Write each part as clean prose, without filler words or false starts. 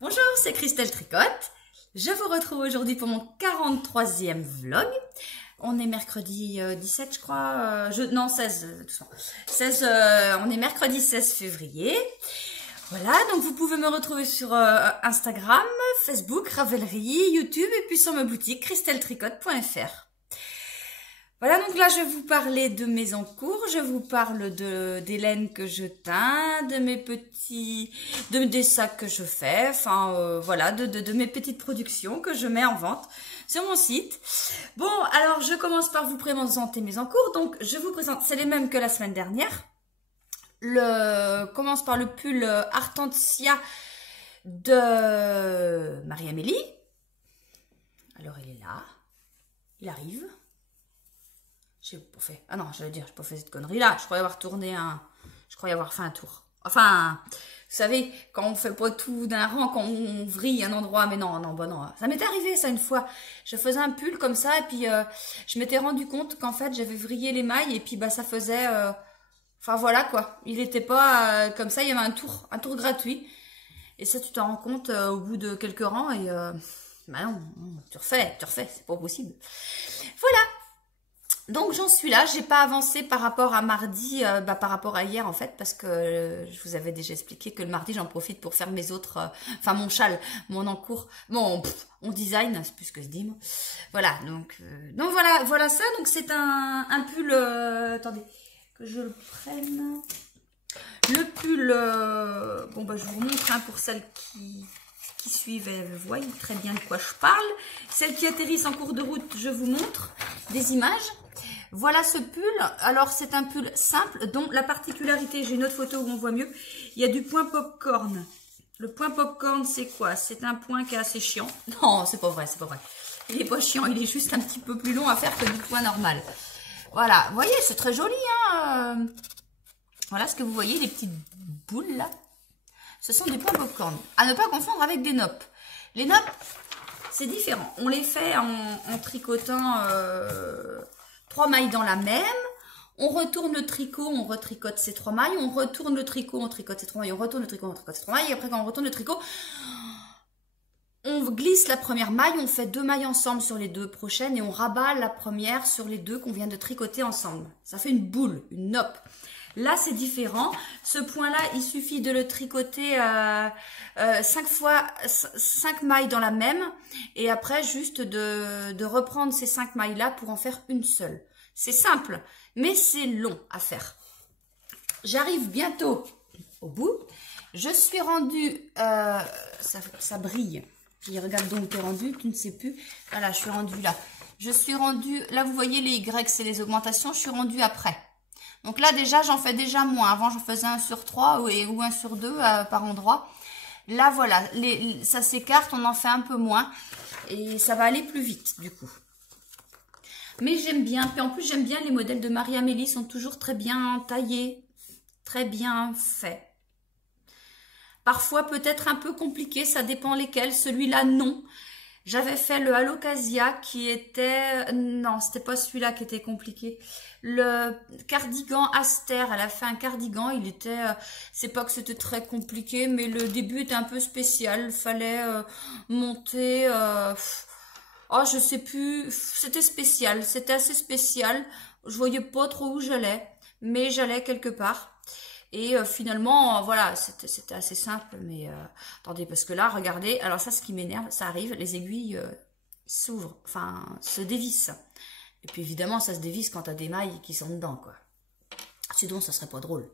Bonjour, c'est Christelle Tricotte. Je vous retrouve aujourd'hui pour mon 43e vlog. On est mercredi 17, je crois. Non, 16, tout ça. 16, on est mercredi 16 février. Voilà, donc vous pouvez me retrouver sur Instagram, Facebook, Ravelry, YouTube et puis sur ma boutique christelletricotte.fr. Voilà, donc là, je vais vous parler de mes encours, je vous parle des laines que je teins, des sacs que je fais, enfin, voilà, de mes petites productions que je mets en vente sur mon site. Bon, alors, je commence par vous présenter mes encours. Donc, je vous présente, c'est les mêmes que la semaine dernière. Commence par le pull Artensia de Marie-Amélie. Alors, il est là. Il arrive. J'ai pas fait. Ah non, j'allais dire, j'ai pas fait cette connerie là. Je croyais avoir tourné je croyais avoir fait un tour. Enfin, vous savez, quand on fait pas tout d'un rang, quand on vrille un endroit, mais non, non, bah non. Ça m'était arrivé ça une fois. Je faisais un pull comme ça et puis je m'étais rendu compte qu'en fait j'avais vrillé les mailles et puis bah ça faisait. Enfin voilà quoi. Il était pas comme ça. Il y avait un tour gratuit. Et ça, tu t'en rends compte au bout de quelques rangs et bah non, tu refais, c'est pas possible. Voilà. Donc j'en suis là, j'ai pas avancé par rapport à mardi, par rapport à hier en fait, parce que je vous avais déjà expliqué que le mardi j'en profite pour faire mes autres, enfin mon châle, mon encours, mon design, c'est plus ce que je dis moi. Voilà, donc voilà ça, donc c'est un pull, attendez, que je le prenne. Le pull, bon bah je vous montre hein, pour celles qui suivent, elles voient très bien de quoi je parle. Celles qui atterrissent en cours de route, je vous montre des images. Voilà ce pull. Alors, c'est un pull simple dont la particularité, j'ai une autre photo où on voit mieux, il y a du point popcorn. Le point popcorn, c'est quoi? C'est un point qui est assez chiant. Non, c'est pas vrai, c'est pas vrai. Il est pas chiant, il est juste un petit peu plus long à faire que du point normal. Voilà, vous voyez, c'est très joli. Hein, voilà ce que vous voyez, les petites boules là. Ce sont des points popcorn. À ne pas confondre avec des noppes. Les noppes, c'est différent. On les fait en tricotant 3 mailles dans la même. On retourne le tricot, on retricote ces 3 mailles. On retourne le tricot, on tricote ces 3 mailles. On retourne le tricot, on tricote ces 3 mailles. Et après, quand on retourne le tricot, on glisse la première maille. On fait 2 mailles ensemble sur les 2 prochaines. Et on rabat la première sur les 2 qu'on vient de tricoter ensemble. Ça fait une boule, une noppe. Là, c'est différent. Ce point-là, il suffit de le tricoter 5 mailles dans la même. Et après, juste de reprendre ces 5 mailles-là pour en faire une seule. C'est simple, mais c'est long à faire. J'arrive bientôt au bout. Je suis rendue... ça brille. Et regarde donc, t'es rendu, tu ne sais plus. Voilà, je suis rendue là. Je suis rendue... Là, vous voyez les Y, c'est les augmentations. Je suis rendue après. Donc là, déjà, j'en fais déjà moins. Avant, j'en faisais 1 sur 3 ou 1 sur 2 par endroit. Là, voilà, ça s'écarte, on en fait un peu moins. Et ça va aller plus vite, du coup. Mais j'aime bien. Puis en plus, j'aime bien les modèles de Marie-Amélie. Ils sont toujours très bien taillés, très bien faits. Parfois, peut-être un peu compliqué, ça dépend lesquels. Celui-là, non. J'avais fait le Alocasia qui était... Non, c'était pas celui-là qui était compliqué. Le cardigan Aster, elle a fait un cardigan, il était... c'est pas que c'était très compliqué, mais le début était un peu spécial. Il fallait monter... oh, je sais plus... C'était spécial, c'était assez spécial. Je voyais pas trop où j'allais, mais j'allais quelque part. Et finalement, voilà, c'était assez simple, mais attendez, parce que là, regardez, alors ça, ce qui m'énerve, ça arrive, les aiguilles s'ouvrent, enfin, se dévissent. Et puis évidemment, ça se dévisse quand t'as des mailles qui sont dedans, quoi. Sinon, ça serait pas drôle.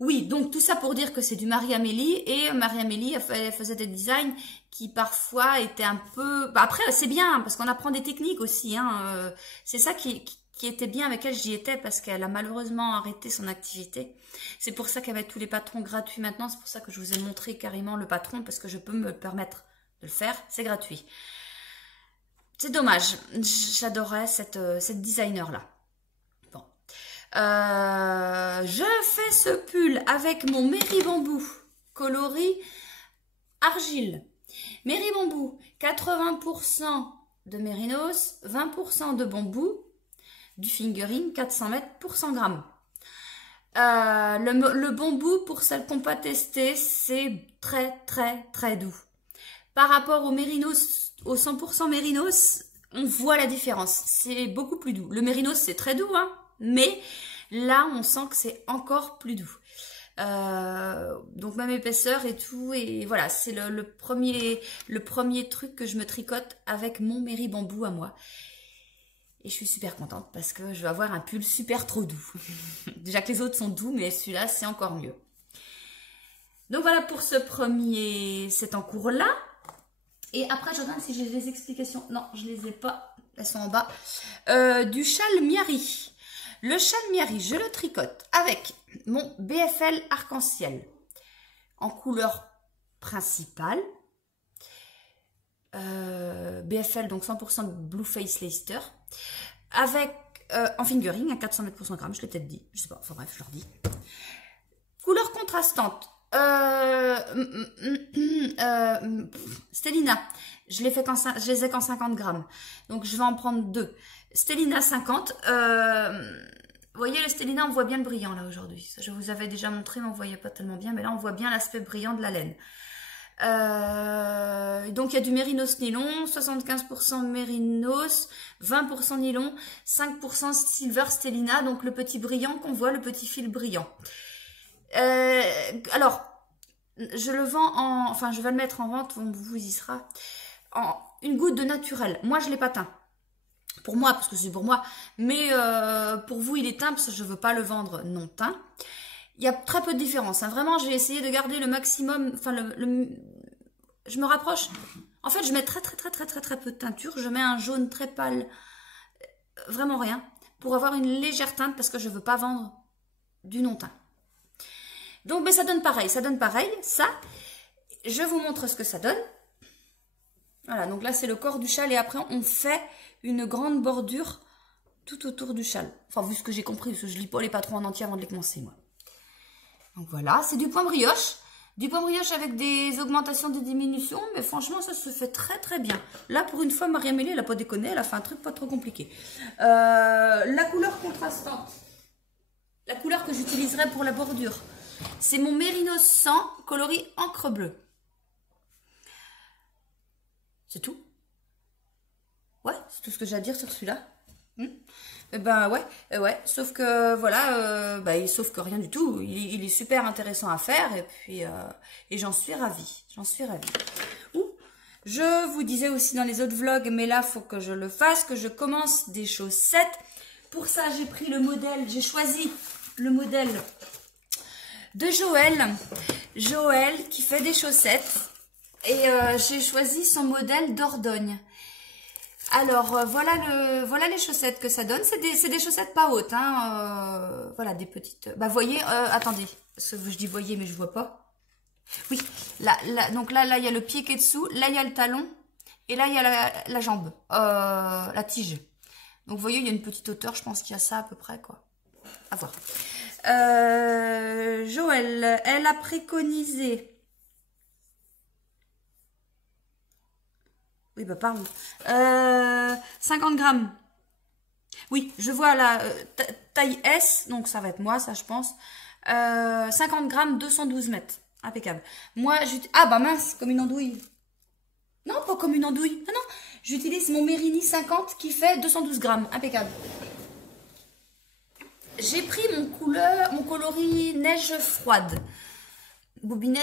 Oui, donc tout ça pour dire que c'est du Marie-Amélie, et Marie-Amélie faisait des designs qui parfois étaient un peu... Bah, après, c'est bien, parce qu'on apprend des techniques aussi, hein. C'est ça qui était bien avec elle, j'y étais parce qu'elle a malheureusement arrêté son activité. C'est pour ça qu'avec tous les patrons gratuits maintenant, c'est pour ça que je vous ai montré carrément le patron, parce que je peux me permettre de le faire, c'est gratuit. C'est dommage, j'adorais cette designer-là. Bon. Je fais ce pull avec mon Merry Bambou coloris argile. Merry Bambou, 80% de mérinos, 20% de bambou, du fingering 400 mètres pour 100 grammes. Le bambou, pour celles qui n'ont pas testé, c'est très très très doux. Par rapport au mérinos, au 100% mérinos, on voit la différence. C'est beaucoup plus doux. Le mérinos, c'est très doux, hein, mais là, on sent que c'est encore plus doux. Donc même épaisseur et tout, et voilà, c'est le premier truc que je me tricote avec mon Méri bambou à moi. Et je suis super contente parce que je vais avoir un pull super trop doux. Déjà que les autres sont doux, mais celui-là, c'est encore mieux. Donc voilà pour ce premier, cet en cours là. Et après, je regarde si j'ai des explications. Non, je les ai pas. Elles sont en bas. Du châle Miari. Le châle Miari, je le tricote avec mon BFL arc-en-ciel en couleur principale. BFL, donc 100% Blue Face Leicester. Avec, en fingering, à 400 mètres pour 100 grammes, je l'ai peut-être dit. Je sais pas, enfin bref, je leur dis. Couleur contrastante. Stellina, je les ai qu'en 50 grammes. Donc je vais en prendre 2. Stellina 50. Vous voyez, le Stellina, on voit bien le brillant là aujourd'hui. Je vous avais déjà montré, mais on ne voyait pas tellement bien. Mais là, on voit bien l'aspect brillant de la laine. Donc il y a du mérinos nylon, 75% mérinos, 20% nylon, 5% silver stellina, donc le petit brillant qu'on voit, le petit fil brillant. Alors, je le vends en... Enfin, je vais le mettre en vente, on vous y sera. En une goutte de naturel. Moi, je l'ai pas teint. Pour moi, parce que c'est pour moi. Mais pour vous, il est teint, parce que je veux pas le vendre non teint. Il y a très peu de différence. Hein. Vraiment, j'ai essayé de garder le maximum... Enfin, je me rapproche. En fait, je mets très peu de teinture. Je mets un jaune très pâle. Vraiment rien. Pour avoir une légère teinte, parce que je veux pas vendre du non teint. Donc, mais ça donne pareil, ça. Je vous montre ce que ça donne. Voilà, donc là, c'est le corps du châle. Et après, on fait une grande bordure tout autour du châle. Enfin, vu ce que j'ai compris, parce que je lis pas les patrons en entier avant de les commencer, moi. Donc voilà, c'est du point brioche. Du point brioche avec des augmentations, des diminutions. Mais franchement, ça se fait très bien. Là, pour une fois, Marie-Amélie, elle n'a pas déconné. Elle a fait un truc pas trop compliqué. La couleur contrastante. La couleur que j'utiliserai pour la bordure. C'est mon Mérinos 100 coloris encre bleue. C'est tout. Ouais, c'est tout ce que j'ai à dire sur celui-là. Eh ben ouais. Sauf que voilà, sauf que rien du tout. Il est super intéressant à faire et puis et j'en suis ravie. Je vous disais aussi dans les autres vlogs, mais là faut que je le fasse, que je commence des chaussettes. Pour ça, j'ai pris le modèle, j'ai choisi le modèle de Joël. Joël qui fait des chaussettes. Et j'ai choisi son modèle Dordogne. Alors, voilà les chaussettes que ça donne. C'est des chaussettes pas hautes. Hein, voilà, des petites... Bah, voyez, attendez. Parce que je dis voyez, mais je vois pas. Oui, donc là, il y a le pied qui est dessous. Là, il y a le talon. Et là, il y a la jambe. La tige. Donc, vous voyez, il y a une petite hauteur. Je pense qu'il y a ça à peu près, quoi. À voir. Joël, elle a préconisé... Oui, bah pardon. 50 grammes. Oui, je vois la taille S, donc ça va être moi, ça je pense. 50 grammes, 212 mètres. Impeccable. Moi, ah bah mince, comme une andouille. Non, pas comme une andouille. Non, j'utilise mon Mérini 50 qui fait 212 grammes. Impeccable. J'ai pris mon coloris neige froide. Bobiné,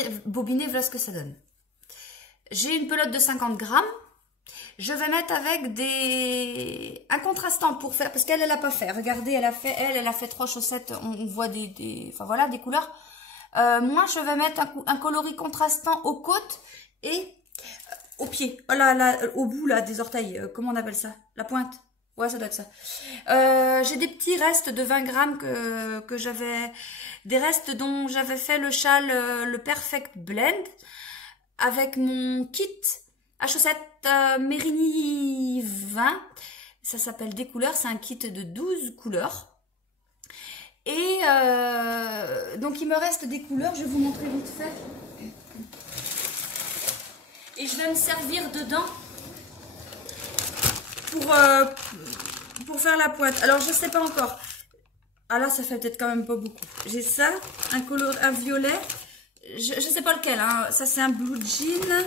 voilà ce que ça donne. J'ai une pelote de 50 grammes. Je vais mettre avec un contrastant pour faire, parce qu'elle a pas fait. Regardez, elle a fait 3 chaussettes. On voit enfin voilà, des couleurs. Moi, je vais mettre un coloris contrastant aux côtes et aux pieds. Voilà, là, au bout là des orteils. Comment on appelle ça? La pointe. Ouais, ça doit être ça. J'ai des petits restes de 20 grammes que j'avais, des restes dont j'avais fait le châle, le Perfect Blend avec mon kit à chaussettes Mérini 20, ça s'appelle des couleurs, c'est un kit de 12 couleurs. Et donc il me reste des couleurs, je vais vous montrer vite fait. Et je vais me servir dedans pour faire la pointe. Alors je sais pas encore. Ah là, ça fait peut-être quand même pas beaucoup. J'ai ça, un violet. Je sais pas lequel, hein. Ça, c'est un blue jean.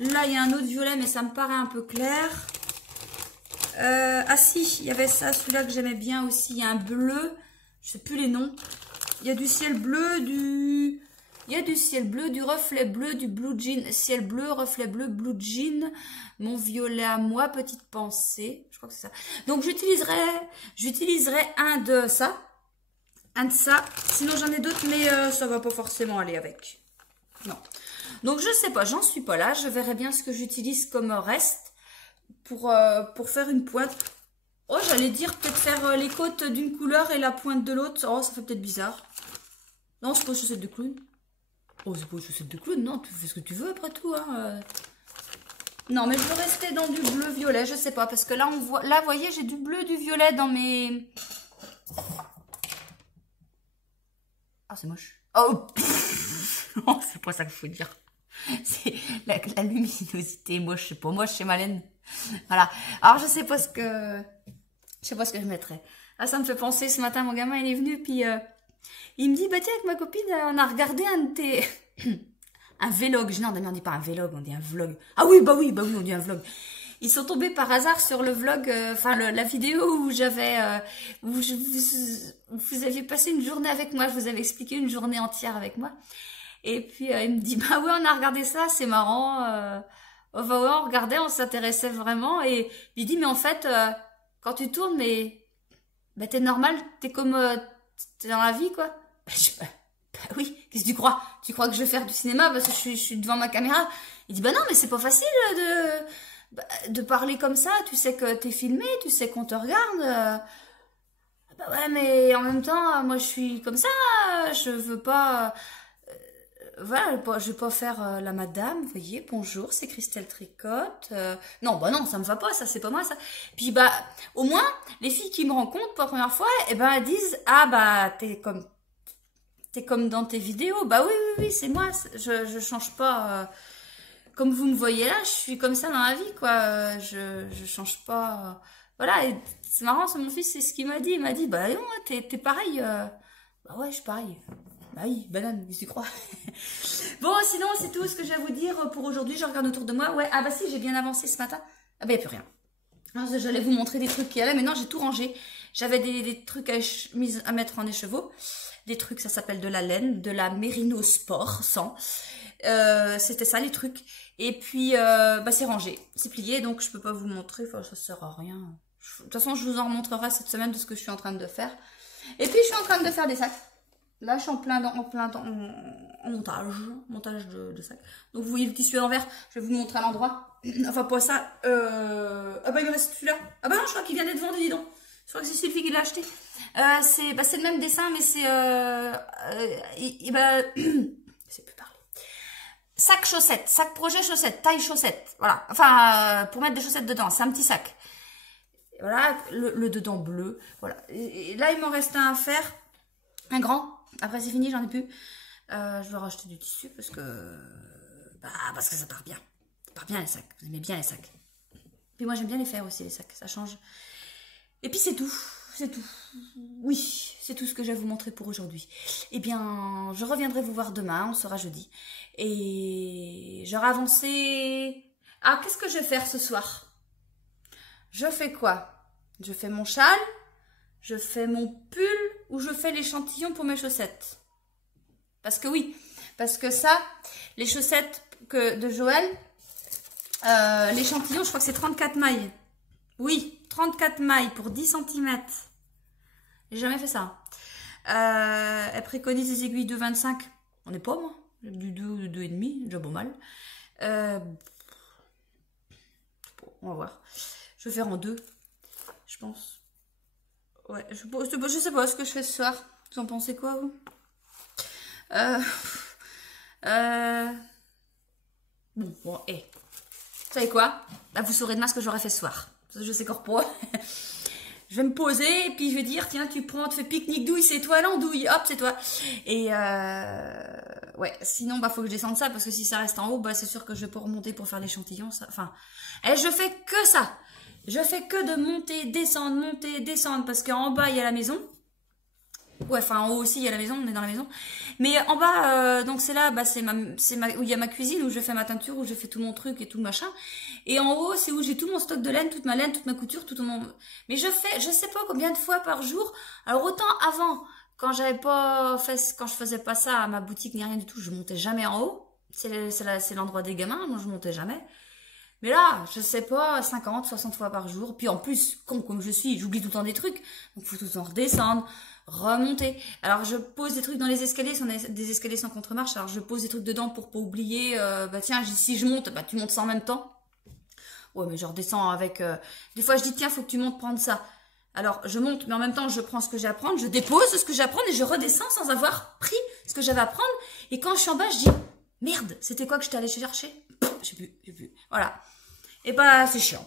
Là, il y a un autre violet, mais ça me paraît un peu clair. Ah si, il y avait ça, celui-là que j'aimais bien aussi. Il y a un bleu. Je sais plus les noms. Il y a du ciel bleu, Il y a du ciel bleu, du reflet bleu, du blue jean. Ciel bleu, reflet bleu, blue jean. Mon violet à moi, petite pensée. Je crois que c'est ça. Donc, j'utiliserai un de ça. Un de ça. Sinon, j'en ai d'autres, mais ça va pas forcément aller avec. Non. Donc, je sais pas, j'en suis pas là. Je verrai bien ce que j'utilise comme reste pour faire une pointe. Oh, j'allais dire peut-être faire les côtes d'une couleur et la pointe de l'autre. Oh, ça fait peut-être bizarre. Non, c'est pas chaussettes de clown. Oh, c'est pas chaussettes de clown, non, tu fais ce que tu veux après tout, hein. Non, mais je veux rester dans du bleu-violet, je sais pas, parce que là, on voit, là, vous voyez, j'ai du bleu, du violet dans mes... Ah, c'est moche. Oh, non, c'est pas ça qu'il faut dire. C'est la luminosité est moche, c'est pas moche chez Malène. Voilà. Alors, je sais pas ce que je mettrais. Ah, ça me fait penser, ce matin, mon gamin, il est venu, puis il me dit, bah tiens, avec ma copine, on a regardé un de tes... un vlog. Non, on dit pas un vlog, on dit un vlog. Ah oui, on dit un vlog. Ils sont tombés par hasard sur le vlog, la vidéo où j'avais... vous aviez passé une journée avec moi, je vous avais expliqué une journée entière avec moi. Et puis, il me dit, bah ouais, on a regardé ça, c'est marrant. Ouais, on regardait, on s'intéressait vraiment. Et il dit, mais en fait, quand tu tournes, mais bah, t'es normal, t'es comme... t'es dans la vie, quoi. Bah oui, qu'est-ce que tu crois? Tu crois que je vais faire du cinéma parce que je suis devant ma caméra? Il dit, bah non, mais c'est pas facile de parler comme ça. Tu sais que t'es filmé, tu sais qu'on te regarde. Bah ouais, mais en même temps, moi je suis comme ça. Je veux pas... voilà, je vais pas faire la madame, vous voyez, bonjour, c'est Christelle Tricotte. Non, bah non, ça me va pas, ça, c'est pas moi, ça. Puis bah, au moins, les filles qui me rencontrent pour la première fois, eh ben, elles disent, ah bah, t'es comme dans tes vidéos. Bah oui, c'est moi, je change pas. Comme vous me voyez là, je suis comme ça dans la vie, quoi. Je change pas. Voilà, et c'est marrant, c'est mon fils, c'est ce qu'il m'a dit. Il m'a dit, bah non, t'es pareil. Bah ouais, je suis pareil. Bah oui, banane, qu'est-ce que tu crois? Bon, sinon, c'est tout ce que j'ai à vous dire pour aujourd'hui. Je regarde autour de moi. Ouais, ah bah si, j'ai bien avancé ce matin. Ah bah, il n'y a plus rien. Alors, j'allais vous montrer des trucs qu'il y avait, mais non, j'ai tout rangé. J'avais des trucs à mettre en écheveau. Des trucs, ça s'appelle de la laine, de la Merino Sport 100. C'était ça, les trucs. Et puis, bah, c'est rangé, c'est plié, donc je peux pas vous montrer. Enfin, ça sert à rien. De toute façon, je vous en remontrerai cette semaine de ce que je suis en train de faire. Et puis, je suis en train de faire des sacs. Là, je suis en plein montage de sac. Donc, vous voyez le tissu à l'envers. Je vais vous montrer à l'endroit. Enfin, pas ça. Ah bah, il me reste celui-là. Ah bah non, je crois qu'il vient d'être vendu, dis donc. Je crois que c'est Sylvie qui l'a acheté. C'est le même dessin, mais c'est... c'est plus parler. Sac chaussettes. Sac projet chaussettes. Taille chaussettes. Voilà. Enfin, pour mettre des chaussettes dedans. C'est un petit sac. Voilà. Le dedans bleu. Voilà. Et là, il m'en reste un à faire. Un grand. Après, c'est fini, j'en ai plus. Je vais racheter du tissu parce que ça part bien. Ça part bien les sacs. Vous aimez bien les sacs. Puis moi, j'aime bien les faire aussi, les sacs. Ça change. Et puis, c'est tout. C'est tout. Oui, c'est tout ce que j'ai à vous montrer pour aujourd'hui. Eh bien, je reviendrai vous voir demain. On sera jeudi. Et j'aurai avancé... Ah, qu'est-ce que je vais faire ce soir? Je fais quoi? Je fais mon châle? Je fais mon pull ou je fais l'échantillon pour mes chaussettes? Parce que oui, parce que ça, les chaussettes de Joël, l'échantillon, je crois que c'est 34 mailles. Oui, 34 mailles pour 10 cm. J'ai jamais fait ça. Elle préconise des aiguilles de 25. On n'est pas, moi. Du 2, 2,5, déjà pas mal. On va voir. Je vais faire en 2, je pense. Ouais, je sais pas ce que je fais ce soir. Vous en pensez quoi, vous? Bon, Vous savez quoi? Là, vous saurez demain ce que j'aurais fait ce soir. Je sais encore pas. Je vais me poser et puis je vais dire, tiens, tu fais pique-nique douille, c'est toi l'andouille. Hop, c'est toi. Et ouais, sinon, bah, faut que je descende ça parce que si ça reste en haut, bah, c'est sûr que je vais pas remonter pour faire l'échantillon. Enfin, je fais que ça. Je fais que de monter, descendre, parce qu'en bas, il y a la maison. Ouais, enfin, en haut aussi, il y a la maison, on est dans la maison. Mais en bas, donc c'est là, bah, où il y a ma cuisine, où je fais ma teinture, où je fais tout mon truc et tout le machin. Et en haut, c'est où j'ai tout mon stock de laine, toute ma couture, tout mon... Mais je sais pas combien de fois par jour. Alors, autant avant, quand je faisais pas ça à ma boutique ni rien du tout, je montais jamais en haut. C'est l'endroit des gamins, moi je montais jamais. Mais là, je sais pas, 50, 60 fois par jour. Puis en plus, comme je suis, j'oublie tout le temps des trucs. Donc faut tout le temps redescendre, remonter. Alors je pose des trucs dans les escaliers, des escaliers sans contre-marche. Alors je pose des trucs dedans pour pas oublier. Bah tiens, si je monte, bah tu montes ça en même temps. Ouais, mais je redescends avec... Des fois je dis, tiens, faut que tu montes prendre ça. Alors je monte, mais en même temps je prends ce que j'ai à prendre, je dépose ce que j'ai à prendre et je redescends sans avoir pris ce que j'avais à prendre. Et quand je suis en bas, je dis, merde, c'était quoi que j'étais allée chercher? Je sais plus. Voilà. Et bah, c'est chiant.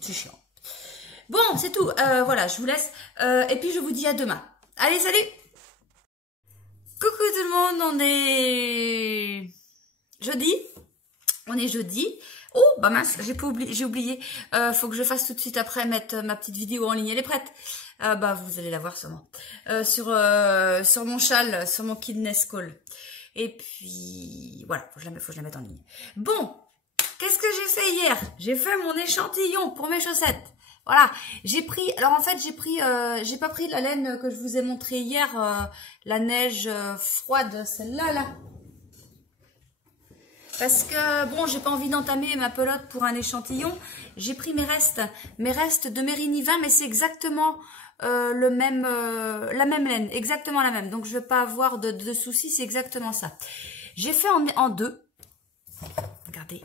C'est chiant. Bon, c'est tout. Voilà, je vous laisse. Et puis, je vous dis à demain. Allez, salut! Coucou tout le monde, on est jeudi. On est jeudi. Oh, bah mince, j'ai oublié. Faut que je fasse tout de suite après mettre ma petite vidéo en ligne. Elle est prête. Bah, vous allez la voir sûrement. Sur mon châle, sur mon Kidness Call. Et puis, voilà, faut que je la mette en ligne. Bon, qu'est-ce que j'ai fait hier? J'ai fait mon échantillon pour mes chaussettes. Voilà, j'ai pris pas pris la laine que je vous ai montré hier, la neige froide, celle-là, là. Parce que, bon, j'ai pas envie d'entamer ma pelote pour un échantillon. J'ai pris mes restes de Mérigny 20, mais c'est exactement la même laine, exactement la même. Donc, je vais pas avoir de soucis, c'est exactement ça. J'ai fait en deux. Regardez.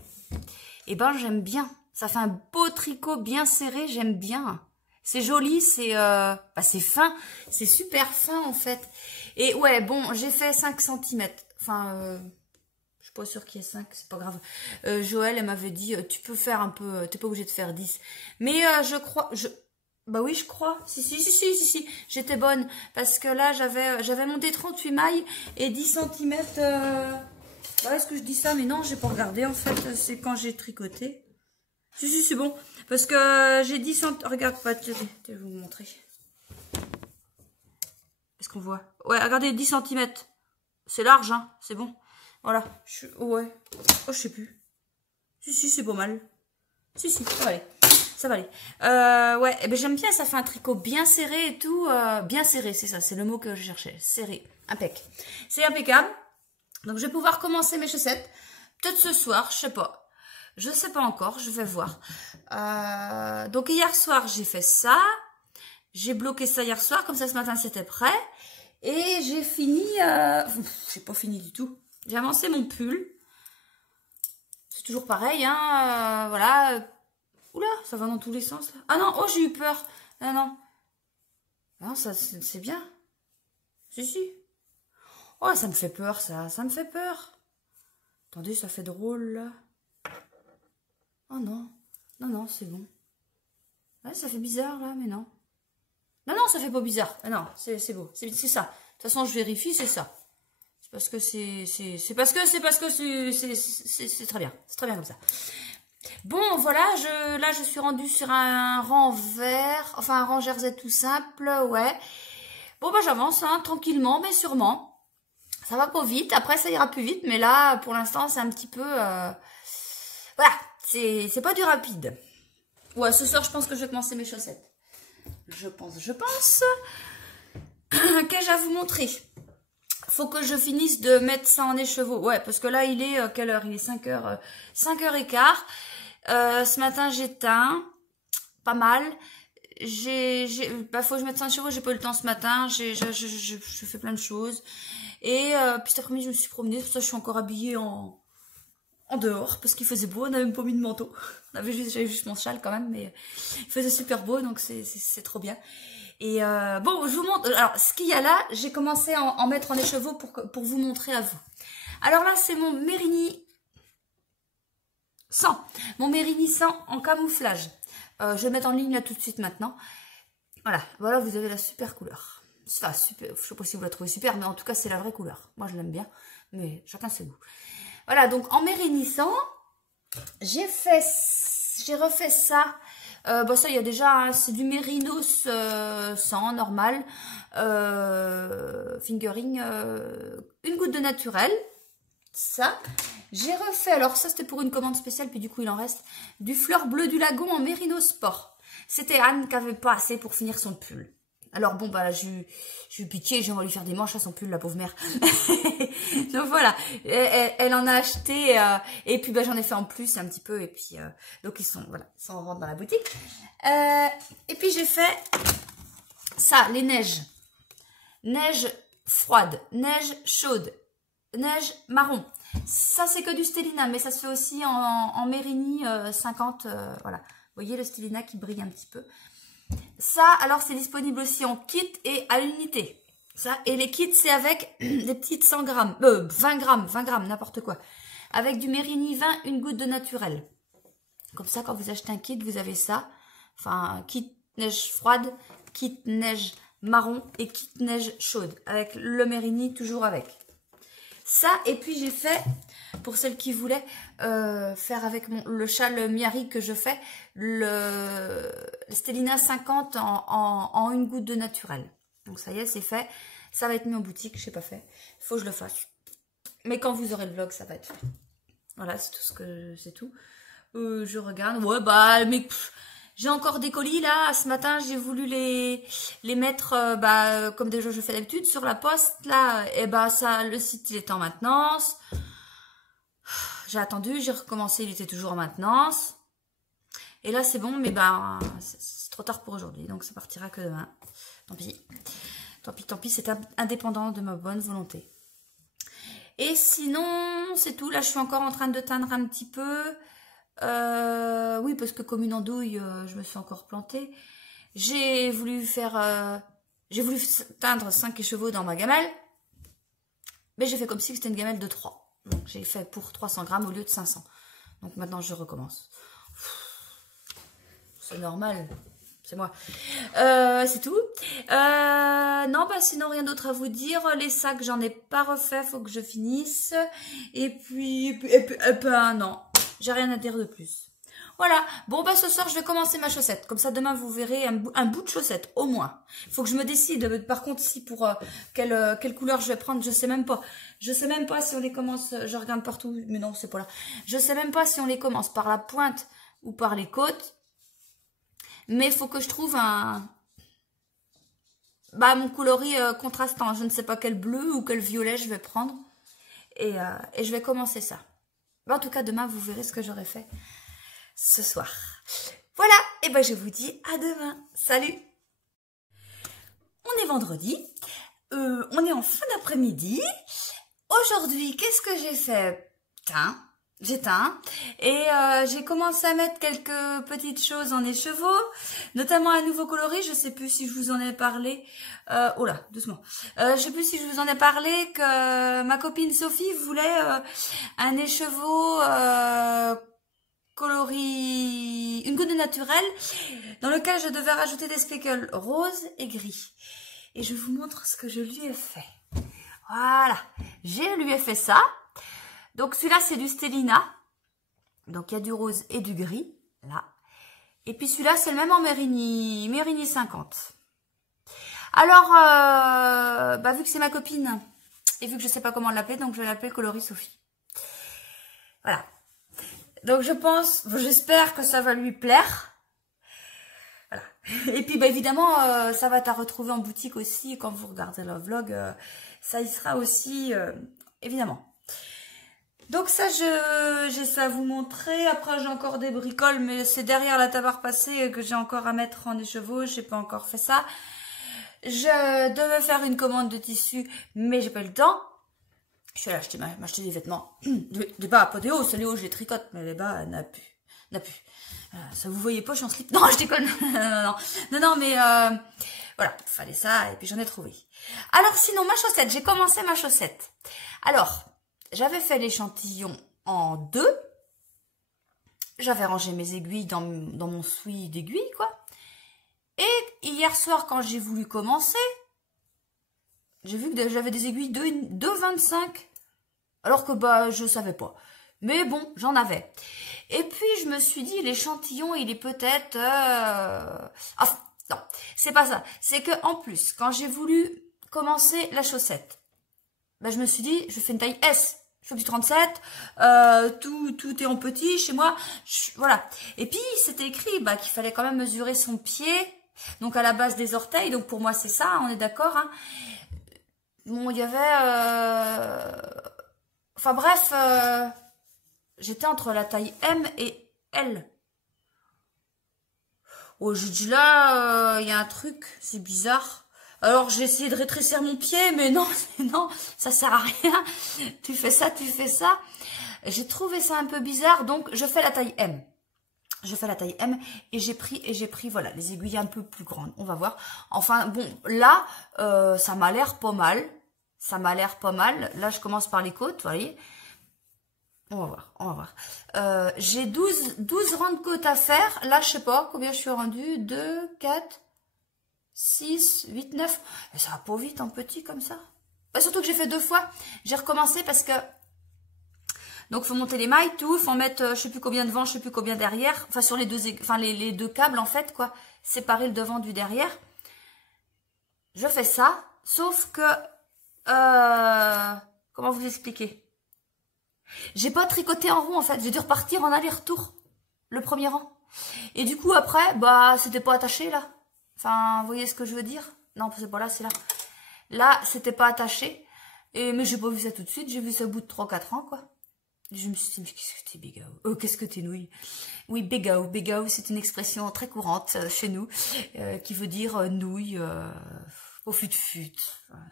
Et ben, j'aime bien. Ça fait un beau tricot bien serré, j'aime bien. C'est joli, c'est fin. C'est super fin, en fait. Et ouais, bon, j'ai fait 5 cm. Enfin... je suis pas sûre qu'il y ait 5, c'est pas grave. Joël, elle m'avait dit, tu peux faire un peu, t'es pas obligé de faire 10. Mais je crois, bah oui, je crois. Si. J'étais bonne. Parce que là, j'avais monté 38 mailles et 10 cm. Bah, est-ce que je dis ça? Mais non, j'ai pas regardé, en fait. C'est quand j'ai tricoté. Si, c'est bon. Parce que j'ai 10 cm. Regarde, pas, je vais vous montrer. Est-ce qu'on voit? Ouais, regardez, 10 cm. C'est large, hein. C'est bon. Voilà, ouais. Oh, je sais plus. Si, c'est pas mal. Si, ça va aller. Ça va aller. Ouais, eh ben, j'aime bien, ça fait un tricot bien serré et tout. Bien serré, c'est ça, c'est le mot que je cherchais. Serré, impec. C'est impeccable. Donc, je vais pouvoir commencer mes chaussettes. Peut-être ce soir, je sais pas. Je sais pas encore, je vais voir. Donc, hier soir, j'ai fait ça. J'ai bloqué ça hier soir, comme ça, ce matin, c'était prêt. Et j'ai fini... j'ai pas fini du tout. J'ai avancé mon pull. C'est toujours pareil, hein. Voilà. Oula, ça va dans tous les sens, là. Ah non, oh, j'ai eu peur. Non. Non, ça, c'est bien. Si. Oh, ça me fait peur, ça. Ça me fait peur. Attendez, ça fait drôle, là. Oh non. Non, c'est bon. Ouais, ça fait bizarre, là, mais non. Non, ça fait pas bizarre. Ah non, c'est beau. C'est ça. De toute façon, je vérifie, c'est ça. Parce que c'est très bien. C'est très bien comme ça. Bon, voilà, là, je suis rendue sur un rang vert, enfin, un rang jersey tout simple, ouais. Bon, bah, j'avance, hein, tranquillement, mais sûrement. Ça va pas vite, après, ça ira plus vite, mais là, pour l'instant, c'est un petit peu, voilà, c'est pas du rapide. Ouais, ce soir, je pense que je vais commencer mes chaussettes. Je pense. Qu'ai-je à vous montrer? Faut que je finisse de mettre ça en écheveau. Ouais, parce que là, il est quelle heure? Il est 5h, 5h15. Ce matin, j'ai teint. Pas mal. Faut que je mette ça en écheveau. J'ai pas eu le temps ce matin. Je fais plein de choses. Et puis cet après-midi, je me suis promenée. C'est pour ça que je suis encore habillée en dehors. Parce qu'il faisait beau. On n'avait même pas mis de manteau. J'avais juste mon châle quand même. Mais il faisait super beau. Donc, c'est trop bien. Et bon, je vous montre. Alors, ce qu'il y a là, j'ai commencé à en mettre en écheveau pour vous montrer à vous. Alors là, c'est mon Mérigny 100. Mon Mérigny 100 en camouflage. Je vais le mettre en ligne là tout de suite maintenant. Voilà, vous avez la super couleur. Enfin, super, je sais pas si vous la trouvez super, mais en tout cas, c'est la vraie couleur. Moi, je l'aime bien, mais chacun ses goûts. Voilà, donc en Mérigny 100, j'ai refait ça Bon, ça, il y a déjà, hein, c'est du Mérinos 100, normal. Fingering, une goutte de naturel. Ça. J'ai refait, alors ça, c'était pour une commande spéciale, puis du coup, il en reste, du fleur bleue du lagon en Mérinos Sport. C'était Anne qui avait pas assez pour finir son pull. Alors bon, bah, j'ai eu pitié, j'ai envie de lui faire des manches à son pull, la pauvre mère. Donc voilà, elle en a acheté, et puis bah, j'en ai fait en plus un petit peu, et puis donc ils sont, voilà, ils sont en vente dans la boutique. Et puis j'ai fait ça, les neiges. Neige froide, neige chaude, neige marron. Ça, c'est que du Stélina, mais ça se fait aussi en Mérini 50, voilà. Vous voyez le Stélina qui brille un petit peu. Ça, alors, c'est disponible aussi en kit et à l'unité. Ça, et les kits, c'est avec des petites 100 grammes, 20 grammes, n'importe quoi. Avec du Mérini 20, une goutte de naturel. Comme ça, quand vous achetez un kit, vous avez ça. Enfin, kit neige froide, kit neige marron et kit neige chaude. Avec le Mérini, toujours avec. Ça, et puis j'ai fait, pour celles qui voulaient faire avec le châle Miari que je fais, le Stélina 50 en une goutte de naturel. Donc ça y est, c'est fait. Ça va être mis en boutique, je sais pas fait. Il faut que je le fasse. Mais quand vous aurez le vlog, ça va être fait. Voilà, c'est tout ce que c'est tout. Je regarde. Ouais, bah, mais j'ai encore des colis là. Ce matin, j'ai voulu les mettre, comme déjà je fais d'habitude, sur la poste là. Et bah, ça, le site il était en maintenance. J'ai attendu, j'ai recommencé, il était toujours en maintenance. Et là, c'est bon, mais bah, c'est trop tard pour aujourd'hui, donc ça partira que demain. Tant pis. Tant pis, c'est indépendant de ma bonne volonté. Et sinon, c'est tout. Là, je suis encore en train de teindre un petit peu. Oui, parce que comme une andouille, je me suis encore plantée. J'ai voulu teindre 5 écheveaux dans ma gamelle. Mais j'ai fait comme si c'était une gamelle de 3. Donc, j'ai fait pour 300 grammes au lieu de 500. Donc, maintenant, je recommence. C'est normal. C'est moi. C'est tout. Non, bah sinon rien d'autre à vous dire. Les sacs, j'en ai pas refait, faut que je finisse. Et puis non, j'ai rien à dire de plus. Voilà. Bon, bah ce soir, je vais commencer ma chaussette. Comme ça, demain, vous verrez un bout de chaussette, au moins. Il faut que je me décide. Par contre, si pour quelle couleur je vais prendre, je sais même pas. Je sais même pas si on les commence. Je regarde partout, mais non, c'est pas là. Je sais même pas si on les commence par la pointe ou par les côtes. Mais il faut que je trouve mon coloris contrastant. Je ne sais pas quel bleu ou quel violet je vais prendre. Et je vais commencer ça. En tout cas, demain, vous verrez ce que j'aurai fait ce soir. Voilà, et ben je vous dis à demain. Salut! On est vendredi. On est en fin d'après-midi. Aujourd'hui, qu'est-ce que j'ai fait? J'ai teint et j'ai commencé à mettre quelques petites choses en écheveau, notamment un nouveau coloris. Je sais plus si je vous en ai parlé. Oh là, doucement. Je sais plus si je vous en ai parlé que ma copine Sophie voulait un écheveau coloris, une goutte de naturel, dans lequel je devais rajouter des speckles roses et gris. Et je vous montre ce que je lui ai fait. Voilà, je lui ai fait ça. Donc celui-là, c'est du Stélina. Donc il y a du rose et du gris, là. Et puis celui-là, c'est le même en Mérini 50. Alors, vu que c'est ma copine, et vu que je sais pas comment l'appeler, donc je vais l'appeler Coloris Sophie. Voilà. Donc j'espère que ça va lui plaire. Voilà. Et puis évidemment, ça va être retrouver en boutique aussi, quand vous regardez le vlog, ça y sera aussi, évidemment. Donc ça, j'ai ça à vous montrer. Après, j'ai encore des bricoles, mais c'est derrière la table à repasser que j'ai encore à mettre en écheveau. J'ai pas encore fait ça. Je devais faire une commande de tissu, mais j'ai pas eu le temps. Je suis allée m'acheter des vêtements. Des bas, pas des hauts, c'est les hauts, je les tricote, mais les bas, n'a plus. Ça vous voyez pas, je suis en slip. Non, je déconne. non, mais voilà, il fallait ça, et puis j'en ai trouvé. Alors sinon, ma chaussette, j'ai commencé ma chaussette. Alors, j'avais fait l'échantillon en 2. J'avais rangé mes aiguilles dans mon soulier d'aiguilles, quoi. Et hier soir, quand j'ai voulu commencer, j'ai vu que j'avais des aiguilles de 25. Alors que je savais pas. Mais bon, j'en avais. Et puis, je me suis dit, l'échantillon, il est peut-être... Ah, non, c'est pas ça. C'est que en plus, quand j'ai voulu commencer la chaussette, ben, je me suis dit, je fais une taille S. Je fais du 37, tout est en petit chez moi, voilà. Et puis, c'était écrit bah, qu'il fallait quand même mesurer son pied, donc à la base des orteils, donc pour moi c'est ça, on est d'accord. Hein. Bon, il y avait... Enfin bref, j'étais entre la taille M et L. Oh, je dis là, il y a un truc, c'est bizarre. Alors j'ai essayé de rétrécir mon pied, mais non, non, ça sert à rien. Tu fais ça, tu fais ça. J'ai trouvé ça un peu bizarre, donc je fais la taille M. Je fais la taille M et j'ai pris, voilà, les aiguilles un peu plus grandes. On va voir. Enfin, bon, là, ça m'a l'air pas mal. Ça m'a l'air pas mal. Là, je commence par les côtes, vous voyez. On va voir, on va voir. J'ai 12 rangs de côtes à faire. Là, je sais pas combien je suis rendue. 2, 4... 6, 8, 9. Et ça va pas vite en petit comme ça. Bah, surtout que j'ai fait 2 fois. J'ai recommencé parce que... Donc, il faut monter les mailles, tout. Il faut en mettre, je sais plus combien devant, je sais plus combien derrière. Enfin, sur les deux câbles, en fait, quoi. Séparer le devant du derrière. Je fais ça. Sauf que... comment vous expliquer? J'ai pas tricoté en rond, en fait. J'ai dû repartir en aller-retour. Le premier rang. Et du coup, après, bah, c'était pas attaché, là. Enfin, vous voyez ce que je veux dire? Non, c'est pas là, c'est là. Là, c'était pas attaché. Mais j'ai pas vu ça tout de suite. J'ai vu ça au bout de 3-4 ans, quoi. Je me suis dit, mais qu'est-ce que t'es bégao? Qu'est-ce que t'es nouille? Oui, bégao. Bégao, c'est une expression très courante chez nous, qui veut dire nouille, au fut-fut.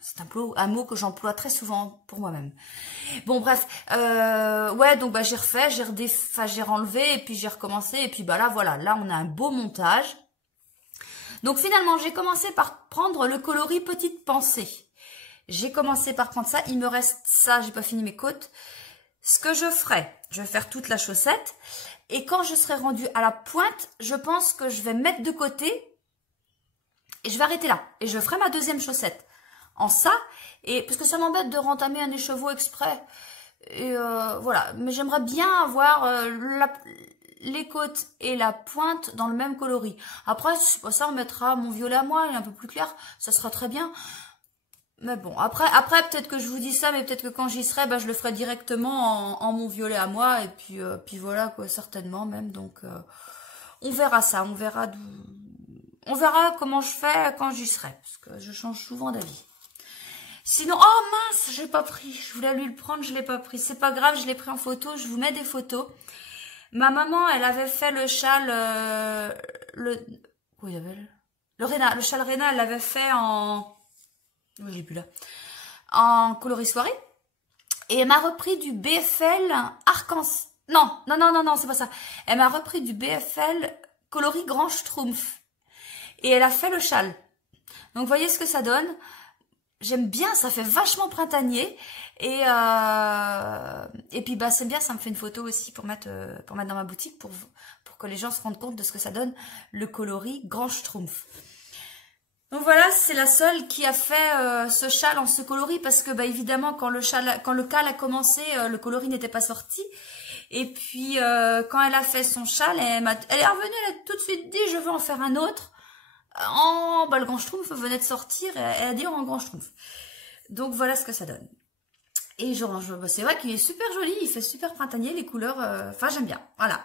C'est un mot que j'emploie très souvent pour moi-même. Bon, bref. Ouais, donc bah j'ai refait, j'ai renlevé, et puis j'ai recommencé, et puis bah là, voilà. Là, on a un beau montage. Donc finalement, j'ai commencé par prendre le coloris Petite Pensée. J'ai commencé par prendre ça. Il me reste ça, j'ai pas fini mes côtes. Ce que je ferai, je vais faire toute la chaussette. Et quand je serai rendue à la pointe, je pense que je vais mettre de côté. Et je vais arrêter là. Et je ferai ma deuxième chaussette. En ça. Et parce que ça m'embête de rentamer un écheveau exprès. Et voilà. Mais j'aimerais bien avoir les côtes et la pointe dans le même coloris. Après, c'est pas ça, on mettra mon violet à moi, il est un peu plus clair, ça sera très bien. Mais bon, après peut-être que je vous dis ça, mais peut-être que quand j'y serai, bah, je le ferai directement en mon violet à moi, et puis voilà, quoi, certainement même. Donc, on verra ça, on verra comment je fais quand j'y serai, parce que je change souvent d'avis. Sinon, oh mince, j'ai pas pris, je voulais lui le prendre, je l'ai pas pris. C'est pas grave, je l'ai pris en photo, je vous mets des photos. Ma maman, elle avait fait le châle, quoi il y avait le châle Réna, elle l'avait fait en, je l'ai plus là, en coloris soirée. Et elle m'a repris du BFL arc-en-ciel. Non, c'est pas ça. Elle m'a repris du BFL coloris Grand Schtroumpf. Et elle a fait le châle. Donc, vous voyez ce que ça donne. J'aime bien, ça fait vachement printanier. Et puis bah c'est bien, ça me fait une photo aussi pour mettre dans ma boutique pour que les gens se rendent compte de ce que ça donne le coloris Grand Schtroumpf. Donc voilà, c'est la seule qui a fait ce châle en ce coloris parce que bah évidemment quand le châle a commencé, le coloris n'était pas sorti. Et puis quand elle a fait son châle, elle est revenue, elle a tout de suite dit je veux en faire un autre. Le Grand Schtroumpf venait de sortir et elle a dit en Grand Schtroumpf. Donc voilà ce que ça donne. Et c'est vrai qu'il est super joli, il fait super printanier, les couleurs, enfin j'aime bien, voilà.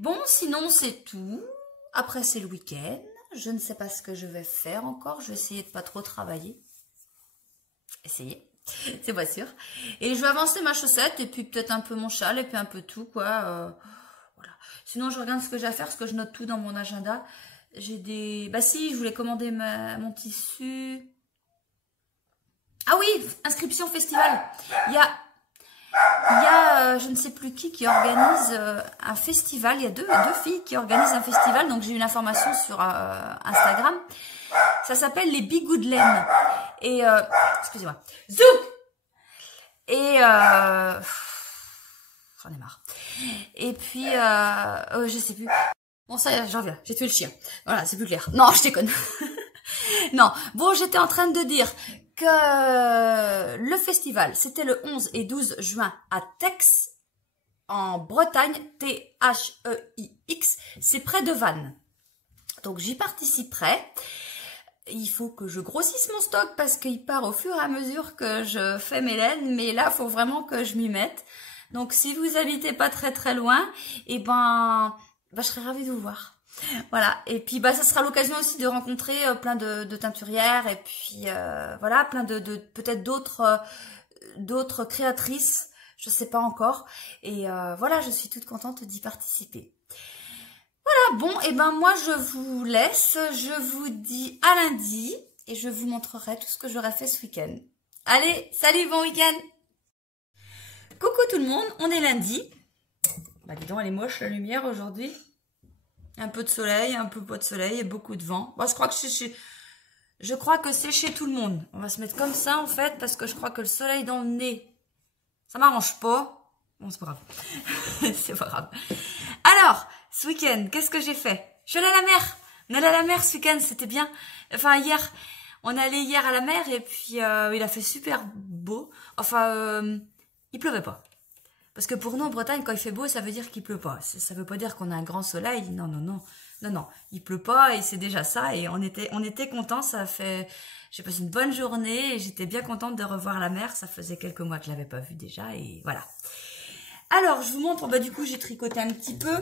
Bon, sinon c'est tout. Après c'est le week-end, je ne sais pas ce que je vais faire encore, je vais essayer de pas trop travailler. Essayer, c'est pas sûr. Et je vais avancer ma chaussette, et puis peut-être un peu mon châle, et puis un peu tout, quoi. Voilà. Sinon je regarde ce que j'ai à faire, parce que je note tout dans mon agenda. J'ai des... Bah si, je voulais commander mon tissu... Ah oui, inscription festival. Il y a je ne sais plus qui organise un festival. Il y a deux filles qui organisent un festival. Donc j'ai eu l'information sur Instagram. Ça s'appelle les Bigoudelaines. Et excusez-moi. Zouk. Et j'en ai marre. Et puis je sais plus. Bon ça y est, j'en reviens. J'ai tué le chien. Voilà, c'est plus clair. Non, je déconne. Non. Bon, j'étais en train de dire que le festival, c'était le 11 et 12 juin à Tex. en Bretagne, T-H-E-I-X, c'est près de Vannes. Donc j'y participerai. Il faut que je grossisse mon stock parce qu'il part au fur et à mesure que je fais mes laines, mais là, il faut vraiment que je m'y mette. Donc si vous habitez pas très très loin, et je serais ravie de vous voir. Voilà, et puis ça sera l'occasion aussi de rencontrer plein de teinturières et puis voilà, plein de peut-être d'autres créatrices, je sais pas encore. Et voilà, je suis toute contente d'y participer. Voilà, bon, et moi je vous laisse, je vous dis à lundi et je vous montrerai tout ce que j'aurai fait ce week-end. Allez, salut, bon week-end! Coucou tout le monde, on est lundi. Dis donc, elle est moche la lumière aujourd'hui. Un peu de soleil, un peu pas de soleil et beaucoup de vent. Je crois que c'est chez tout le monde. On va se mettre comme ça en fait parce que je crois que le soleil dans le nez, ça m'arrange pas. Bon, c'est pas grave. C'est pas grave. Alors, ce week-end, qu'est-ce que j'ai fait? Je suis allée à la mer. On est allé à la mer ce week-end, c'était bien. Enfin, hier, on est allé hier à la mer et puis il a fait super beau. Enfin, il pleuvait pas. Parce que pour nous, en Bretagne, quand il fait beau, ça veut dire qu'il pleut pas. Ça veut pas dire qu'on a un grand soleil. Non, non, non. Non, non. Il pleut pas et c'est déjà ça. Et on était contents. J'ai passé une bonne journée et j'étais bien contente de revoir la mer. Ça faisait quelques mois que je l'avais pas vue déjà et voilà. Alors, je vous montre. Du coup, j'ai tricoté un petit peu.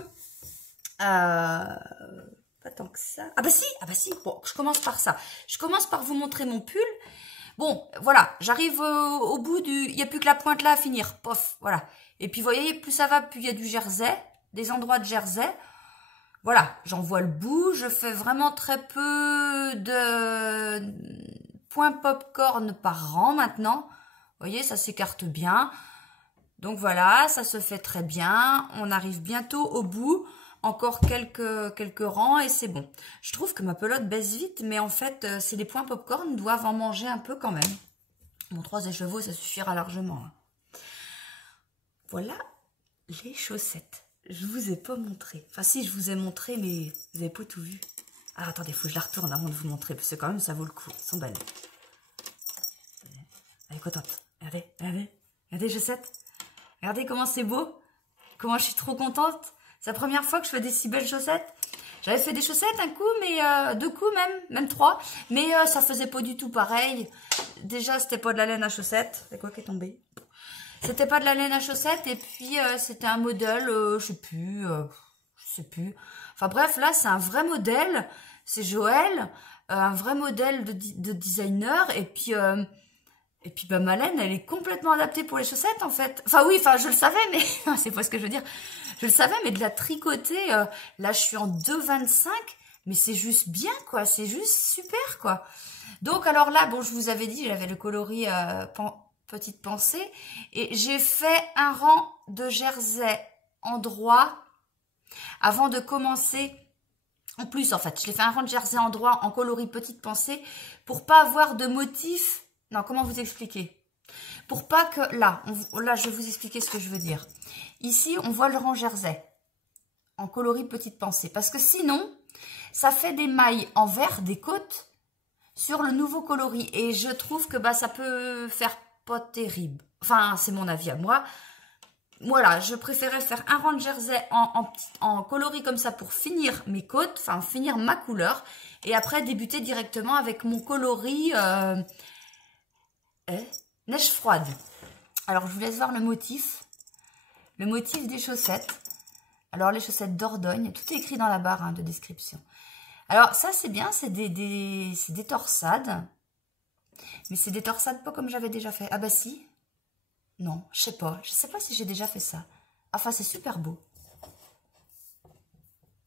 Pas tant que ça. Ah bah si. Bon, je commence par ça. Je commence par vous montrer mon pull. Bon, voilà. J'arrive au bout il n'y a plus que la pointe là à finir. Pof, voilà. Et puis, vous voyez, plus ça va, plus il y a du jersey, des endroits de jersey. Voilà, j'en vois le bout. Je fais vraiment très peu de points popcorn par rang maintenant. Vous voyez, ça s'écarte bien. Donc voilà, ça se fait très bien. On arrive bientôt au bout. Encore quelques rangs et c'est bon. Je trouve que ma pelote baisse vite, mais en fait, c'est les points popcorn doivent en manger un peu quand même. Mon 3 écheveaux, ça suffira largement. Voilà les chaussettes. Je vous ai pas montré. Enfin si, je vous ai montré, mais vous avez pas tout vu. Ah, attendez, faut que je la retourne avant de vous montrer, parce que quand même, ça vaut le coup. Elles sont belles. Elle est contente. Regardez, regardez. Regardez les chaussettes. Regardez comment c'est beau. Comment je suis trop contente. C'est la première fois que je fais des si belles chaussettes. J'avais fait des chaussettes un coup, mais 2 coups même 3. Mais ça faisait pas du tout pareil. Déjà, c'était pas de la laine à chaussettes. C'est quoi qui est tombé? C'était pas de la laine à chaussettes. Et puis, c'était un modèle, je sais plus. Enfin bref, là, c'est un vrai modèle. C'est Joël. Un vrai modèle de designer. Et puis ma laine, elle est complètement adaptée pour les chaussettes, en fait. Enfin, oui, je le savais, mais c'est pas ce que je veux dire. Je le savais, mais de la tricoter, là, je suis en 2,25, mais c'est juste bien, quoi. C'est juste super, quoi. Donc, alors là, bon, je vous avais dit, j'avais le coloris petite pensée, et j'ai fait un rang de jersey en droit avant de commencer. En plus, en fait, je l'ai fait un rang de jersey en droit en coloris petite pensée pour pas avoir de motif. Non, comment vous expliquer? Pour pas que... Là, je vais vous expliquer ce que je veux dire. Ici, on voit le rang jersey en coloris petite pensée. Parce que sinon, ça fait des mailles en vert, des côtes, sur le nouveau coloris. Et je trouve que ça peut faire pas terrible. Enfin, c'est mon avis à moi. Voilà, je préférais faire un rang de jersey en coloris comme ça pour finir mes côtes, enfin finir ma couleur. Et après, débuter directement avec mon coloris... neige froide. Alors, je vous laisse voir le motif. Le motif des chaussettes. Alors, les chaussettes Dordogne. Tout est écrit dans la barre de description. Alors, ça, c'est bien. C'est des torsades. Mais c'est des torsades pas comme j'avais déjà fait. Ah bah si. Non, je sais pas. Je sais pas si j'ai déjà fait ça. Enfin, c'est super beau.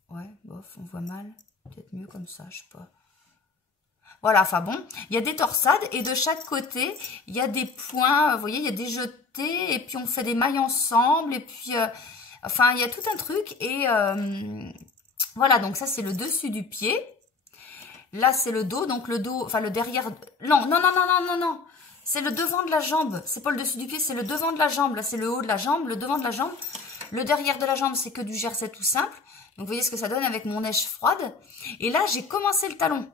Ouais, bof, on voit mal. Peut-être mieux comme ça, je sais pas. Voilà, enfin bon, il y a des torsades et de chaque côté, il y a des points, vous voyez, il y a des jetés et puis on fait des mailles ensemble et puis, enfin, il y a tout un truc et voilà, donc ça c'est le dessus du pied. Là, c'est le dos, donc le dos, enfin le derrière, non, c'est le devant de la jambe, c'est pas le dessus du pied, c'est le devant de la jambe, là c'est le haut de la jambe, le devant de la jambe. Le derrière de la jambe, c'est que du jersey tout simple. Donc vous voyez ce que ça donne avec mon neige froide. Et là, j'ai commencé le talon.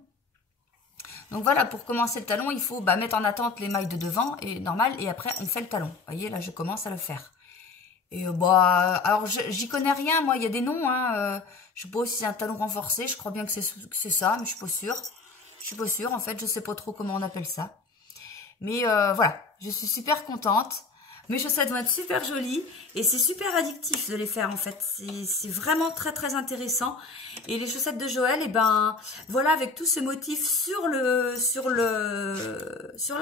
Donc voilà, pour commencer le talon, il faut mettre en attente les mailles de devant, et normal, et après on fait le talon. Vous voyez, là je commence à le faire. Et bah, alors j'y connais rien, moi, il y a des noms, hein. Je sais pas si c'est un talon renforcé, je crois bien que c'est ça, mais je suis pas sûre. Je suis pas sûre, en fait, je sais pas trop comment on appelle ça. Mais voilà, je suis super contente. Mes chaussettes vont être super jolies et c'est super addictif de les faire en fait. C'est vraiment très très intéressant. Et les chaussettes de Joël, et ben voilà, avec tout ce motif sur la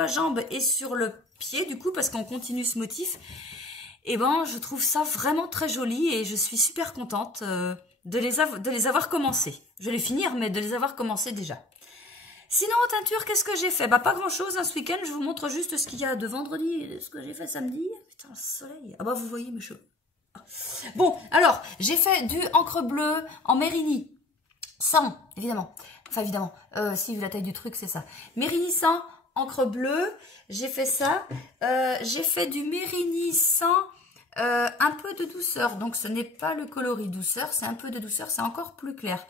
jambe et sur le pied du coup, parce qu'on continue ce motif. Et ben je trouve ça vraiment très joli et je suis super contente de les avoir commencés. Je vais les finir, mais de les avoir commencés déjà. Sinon, en teinture, qu'est-ce que j'ai fait? Bah, pas grand-chose, hein, ce week-end. Je vous montre juste ce qu'il y a de vendredi, ce que j'ai fait samedi. Putain, le soleil. Ah bah, vous voyez mes cheveux. Bon, alors, j'ai fait du encre bleue en Mérigny. 100, évidemment. Enfin, évidemment. Si, vu la taille du truc, c'est ça. Mérigny 100, encre bleue. J'ai fait ça. J'ai fait du Mérigny 100, un peu de douceur. Donc, ce n'est pas le coloris douceur, c'est un peu de douceur. C'est encore plus clair.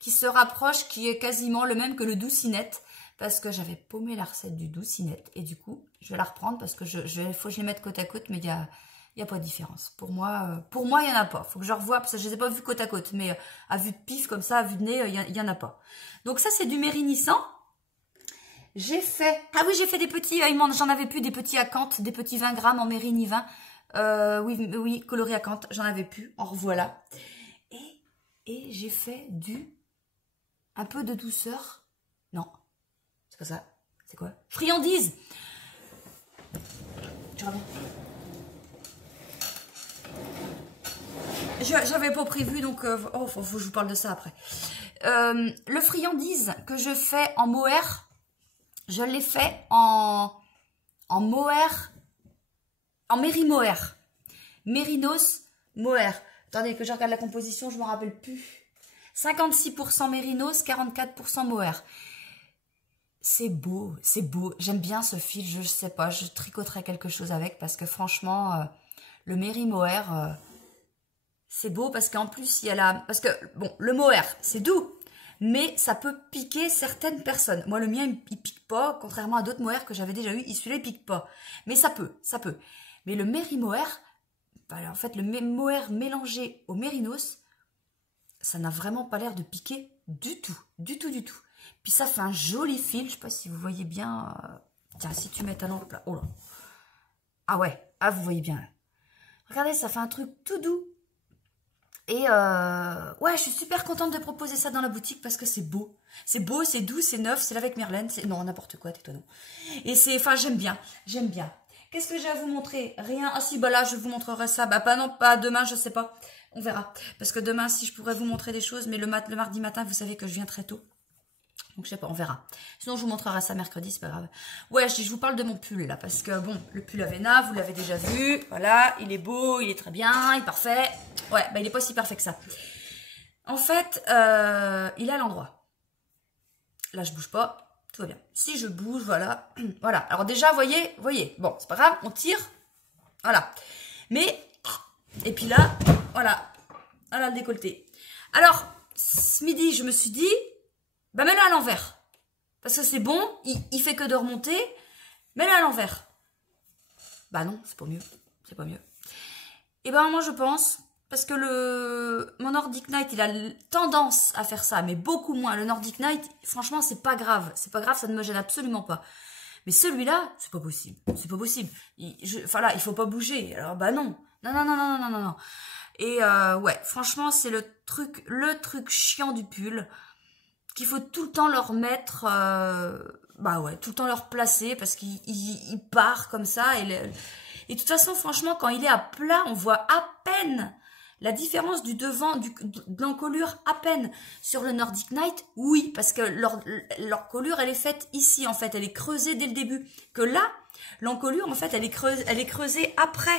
Qui se rapproche, qui est quasiment le même que le Doucinette, parce que j'avais paumé la recette du Doucinette, et du coup, je vais la reprendre, parce que faut que je les mette côte à côte, mais il y a pas de différence. Pour moi, il y en a pas. Faut que je revoie, parce que je les ai pas vus côte à côte, mais à vue de pif, comme ça, à vue de nez, il y en a pas. Donc ça, c'est du Mérigny 100. J'ai fait, ah oui, j'ai fait des petits, j'en avais plus, des petits acanthes, des petits 20 grammes en Mérigny 20. Oui, coloré acanthe, j'en avais plus, en revoilà. Et j'ai fait un peu de douceur. Non, c'est pas ça. C'est quoi? Friandise. Tu reviens. J'avais pas prévu, donc... faut que je vous parle de ça après. Le friandise que je fais en mohair, je l'ai fait en mohair, en méri-mohair. Mérinos mohair. Attendez, que je regarde la composition, je me rappelle plus. 56% mérinos, 44% mohair. C'est beau, c'est beau. J'aime bien ce fil, je sais pas, je tricoterai quelque chose avec parce que franchement, le méri mohair, c'est beau parce qu'en plus, il y a la... Parce que, bon, le mohair, c'est doux, mais ça peut piquer certaines personnes. Moi, le mien, il pique pas, contrairement à d'autres mohairs que j'avais déjà eu, celui-là, il pique pas. Mais ça peut, ça peut. Mais le méri mohair, bah, en fait, le mohair mélangé au mérinos, ça n'a vraiment pas l'air de piquer du tout, du tout, du tout. Puis ça fait un joli fil, je sais pas si vous voyez bien. Tiens, si tu mets ta lampe là, oh là. Ah ouais, ah vous voyez bien. Regardez, ça fait un truc tout doux. Et ouais, je suis super contente de proposer ça dans la boutique parce que c'est beau. C'est beau, c'est doux, c'est neuf, c'est avec Merlène. Non, n'importe quoi, tais-toi non. Et c'est, enfin, j'aime bien, j'aime bien. Qu'est-ce que j'ai à vous montrer? Rien. Ah si, bah là, je vous montrerai ça. Bah pas non, pas demain, je sais pas. On verra. Parce que demain, si je pourrais vous montrer des choses, mais le mardi matin, vous savez que je viens très tôt. Donc je sais pas, on verra. Sinon, je vous montrerai ça mercredi, c'est pas grave. Ouais, je vous parle de mon pull là, parce que bon, le pull Avena, vous l'avez déjà vu. Voilà, il est beau, il est très bien, il est parfait. Ouais, bah il est pas si parfait que ça. En fait, il est à l'endroit. Là, je bouge pas, tout va bien. Si je bouge, voilà. Voilà. Alors déjà, voyez, bon, c'est pas grave, on tire. Voilà. Mais, et puis là, voilà. Voilà le décolleté. Alors, ce midi, je me suis dit, bah mets-le à l'envers. Parce que c'est bon, il fait que de remonter. Mets-le à l'envers. Bah non, c'est pas mieux. C'est pas mieux. Et ben moi je pense, parce que mon Nordic Night, il a tendance à faire ça, mais beaucoup moins. Le Nordic Night, franchement, c'est pas grave. C'est pas grave, ça ne me gêne absolument pas. Mais celui-là, c'est pas possible. C'est pas possible. Enfin là, il faut pas bouger. Alors bah non. Non. Et ouais, franchement, c'est le truc chiant du pull. Qu'il faut tout le temps leur mettre, bah ouais, tout le temps leur placer parce qu'il part comme ça. Et de toute façon, franchement, quand il est à plat, on voit à peine la différence du devant, de l'encolure, à peine. Sur le Nordic Night, oui, parce que leur colure, elle est faite ici, en fait. Elle est creusée dès le début. Que là, l'encolure, en fait, elle est creusée après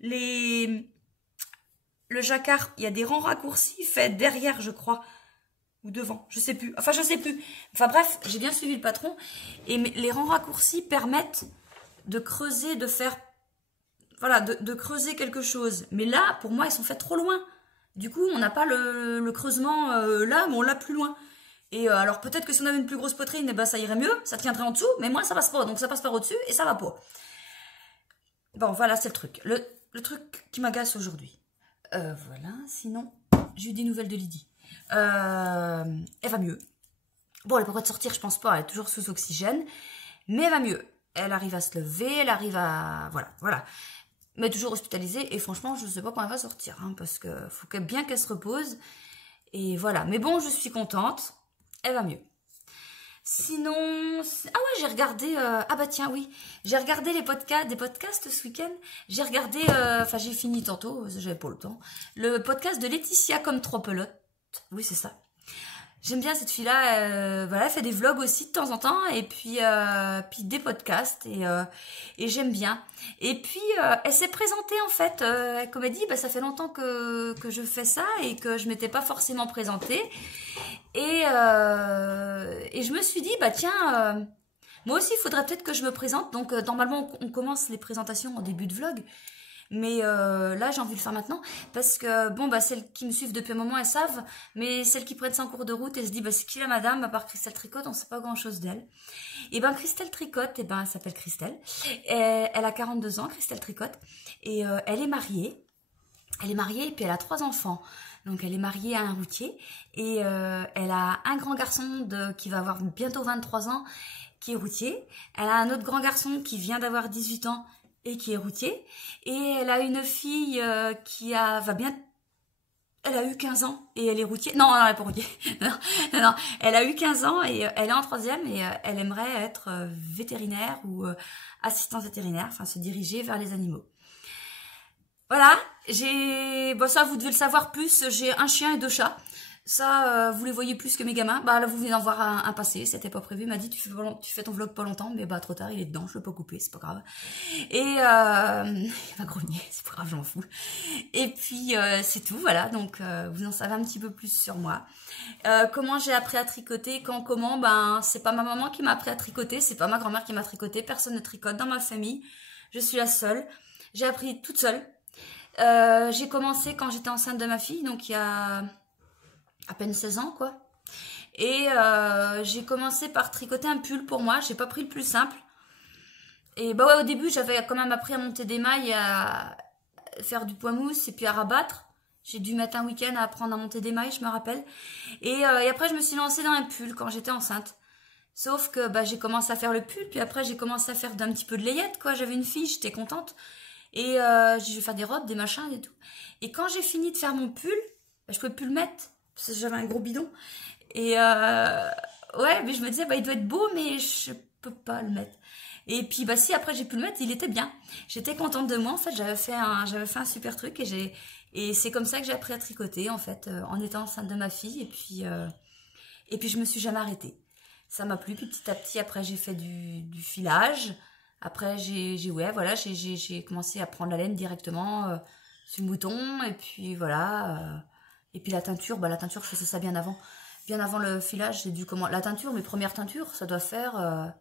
le jacquard. Il y a des rangs raccourcis faits derrière, je crois. Ou devant, je sais plus. Enfin, je sais plus. Enfin bref, j'ai bien suivi le patron. Et les rangs raccourcis permettent de creuser, de faire... Voilà, de creuser quelque chose. Mais là, pour moi, ils sont faits trop loin. Du coup, on n'a pas le creusement là, mais on l'a plus loin. Et alors, peut-être que si on avait une plus grosse poitrine, eh ben, ça irait mieux. Ça tiendrait en dessous. Mais moi, ça passe pas. Donc, ça passe par au-dessus et ça va pas. Bon, voilà, c'est le truc. le truc qui m'agace aujourd'hui. Voilà, sinon, j'ai eu des nouvelles de Lydie. Elle va mieux. Bon, elle n'a pas le droit de sortir, je pense pas, elle est toujours sous oxygène, mais elle va mieux. Elle arrive à se lever, elle arrive à... Voilà. Mais toujours hospitalisée, et franchement, je ne sais pas quand elle va sortir, hein, parce qu'il faut bien qu'elle se repose. Et voilà, mais bon, je suis contente, elle va mieux. Sinon, ah ouais, j'ai regardé, ah bah tiens, oui, j'ai regardé des podcasts ce week-end. J'ai regardé, enfin j'ai fini tantôt, j'avais pas le temps, le podcast de Laetitia comme trois pelotes. Oui, c'est ça. J'aime bien cette fille-là, voilà, elle fait des vlogs aussi de temps en temps, et puis des podcasts, et j'aime bien. Et puis, elle s'est présentée en fait, comme elle dit, bah, ça fait longtemps que je fais ça, et que je m'étais pas forcément présentée. Et je me suis dit, bah tiens, moi aussi, il faudrait peut-être que je me présente. Donc, normalement, on commence les présentations en début de vlog. Mais là, j'ai envie de le faire maintenant. Parce que, bon, bah, celles qui me suivent depuis un moment, elles savent. Mais celles qui prennent ça en cours de route, elles se disent, bah, c'est qui la madame? À part Christelle Tricotte, on ne sait pas grand-chose d'elle. Et ben, Christelle Tricotte, et ben, elle s'appelle Christelle. Et elle a 42 ans, Christelle Tricotte. Et elle est mariée. Elle est mariée et puis elle a 3 enfants. Donc elle est mariée à un routier et elle a un grand garçon qui va avoir bientôt 23 ans qui est routier. Elle a un autre grand garçon qui vient d'avoir 18 ans et qui est routier. Et elle a une fille elle a eu 15 ans et elle est routier. Non, elle n'est pas routier. Non, elle a eu 15 ans et elle est en 3e et elle aimerait être vétérinaire ou assistante vétérinaire, enfin se diriger vers les animaux. Voilà, bon ça vous devez le savoir plus, j'ai un chien et 2 chats. Ça, vous les voyez plus que mes gamins. Bah là, vous venez d'en voir un passer, c'était pas prévu. Il m'a dit, tu fais ton vlog pas longtemps, mais bah trop tard, il est dedans, je vais pas couper, c'est pas grave. Et il va grogner, c'est pas grave, je m'en fous. Et puis, c'est tout, voilà, donc vous en savez un petit peu plus sur moi. Comment j'ai appris à tricoter, comment, ben c'est pas ma maman qui m'a appris à tricoter, c'est pas ma grand-mère qui m'a tricoté, personne ne tricote dans ma famille. Je suis la seule, j'ai appris toute seule. J'ai commencé quand j'étais enceinte de ma fille, donc il y a à peine 16 ans, quoi. Et j'ai commencé par tricoter un pull pour moi. J'ai pas pris le plus simple. Et bah ouais, au début, j'avais quand même appris à monter des mailles, à faire du point mousse et puis à rabattre. J'ai dû mettre un week-end à apprendre à monter des mailles, je me rappelle. Et après, je me suis lancée dans un pull quand j'étais enceinte. Sauf que bah, j'ai commencé à faire le pull, puis après, j'ai commencé à faire un petit peu de layette, quoi. J'avais une fille, j'étais contente. Et je vais faire des robes, des machins et tout. Et quand j'ai fini de faire mon pull, bah, je pouvais plus le mettre. Parce que j'avais un gros bidon. Et ouais, mais je me disais, bah, il doit être beau, mais je peux pas le mettre. Et puis, bah, si après j'ai pu le mettre, il était bien. J'étais contente de moi. En fait, j'avais fait un super truc. Et c'est comme ça que j'ai appris à tricoter, en fait, en étant enceinte de ma fille. Et puis je me suis jamais arrêtée. Ça m'a plu. Puis petit à petit, après, j'ai fait du filage. Après, j'ai commencé à prendre la laine directement sur le mouton. Et puis, voilà. Et puis la teinture, bah, je faisais ça bien avant. Bien avant le filage, j'ai dû comment... La teinture, mes premières teintures, ça doit faire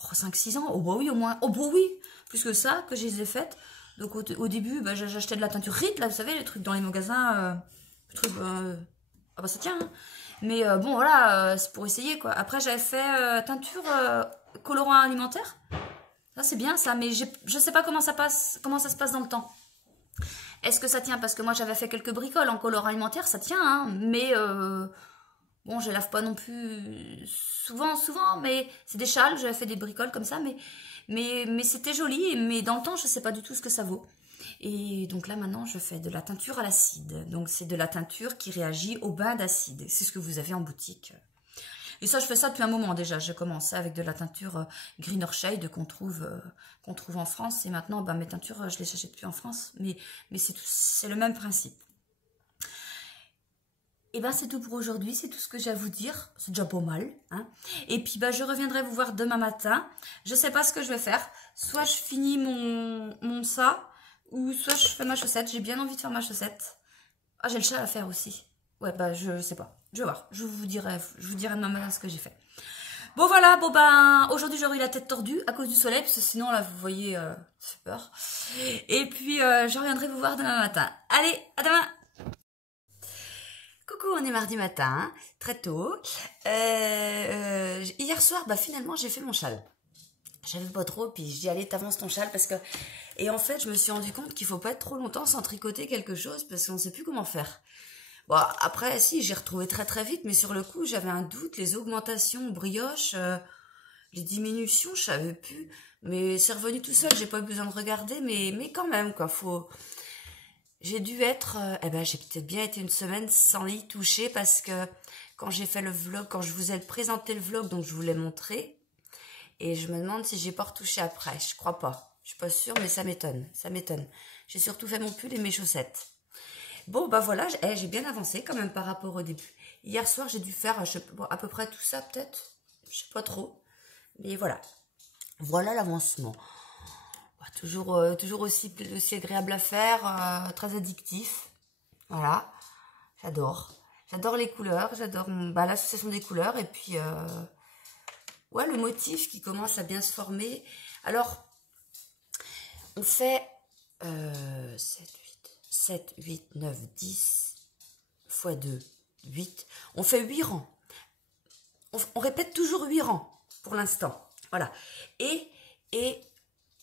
5-6 ans. Oh bah oui, au moins. Oh bah oui, plus que ça, que je les ai faites. Donc au début, bah, j'achetais de la teinture Rit, là, vous savez, les trucs dans les magasins. Ah bah ça tient, hein. Mais bon, voilà, c'est pour essayer, quoi. Après, j'avais fait teinture colorant alimentaire. Ça, c'est bien, ça, mais je sais pas comment ça se passe dans le temps. Est-ce que ça tient? Parce que moi, j'avais fait quelques bricoles en colorant alimentaire, ça tient, hein. Mais bon, je lave pas non plus souvent, mais c'est des châles, j'avais fait des bricoles comme ça, mais c'était joli, mais dans le temps, je sais pas du tout ce que ça vaut. Et donc là, maintenant, je fais de la teinture à l'acide. Donc, c'est de la teinture qui réagit au bain d'acide. C'est ce que vous avez en boutique. Et ça, je fais ça depuis un moment déjà. J'ai commencé avec de la teinture Greener Shade qu'on trouve en France. Et maintenant, bah, mes teintures, je les achète plus en France. Mais c'est le même principe. Et ben c'est tout pour aujourd'hui. C'est tout ce que j'ai à vous dire. C'est déjà pas mal, hein. Et puis, bah, je reviendrai vous voir demain matin. Je sais pas ce que je vais faire. Soit je finis mon ça, ou soit je fais ma chaussette. J'ai bien envie de faire ma chaussette. Ah, j'ai le chat à faire aussi. Ouais, bah, je sais pas. Je vais voir. Je vous dirai demain matin ce que j'ai fait. Bon, voilà. Bon, ben, aujourd'hui, j'aurai eu la tête tordue à cause du soleil, parce que sinon, là, vous voyez, c'est peur. Et puis, je reviendrai vous voir demain matin. Allez, à demain! Coucou, on est mardi matin, hein, très tôt. Hier soir, bah, finalement, j'ai fait mon châle. J'avais pas trop, puis je dis allez t'avances ton châle parce que... Et en fait je me suis rendu compte qu'il faut pas être trop longtemps sans tricoter quelque chose parce qu'on sait plus comment faire. Bon après si j'ai retrouvé très très vite, mais sur le coup j'avais un doute, les augmentations brioches, les diminutions je savais plus, mais c'est revenu tout seul, j'ai pas eu besoin de regarder, mais quand même quoi, faut... J'ai dû être, j'ai peut-être bien été une semaine sans y toucher parce que quand j'ai fait le vlog, quand je vous ai présenté le vlog, donc je vous l'ai montré, et je me demande si j'ai pas retouché après. Je crois pas. Je suis pas sûre, mais ça m'étonne. Ça m'étonne. J'ai surtout fait mon pull et mes chaussettes. Bon, bah voilà, j'ai bien avancé quand même par rapport au début. Hier soir, j'ai dû faire à peu près tout ça, peut-être. Je sais pas trop. Mais voilà. Voilà l'avancement. Bah, toujours aussi agréable à faire, très addictif. Voilà. J'adore. J'adore les couleurs. J'adore l'association des couleurs. Et puis... ouais, le motif qui commence à bien se former. Alors, on fait 7, 8, 9, 10 x 2, 8. On fait 8 rangs. On répète toujours 8 rangs pour l'instant. Voilà. Et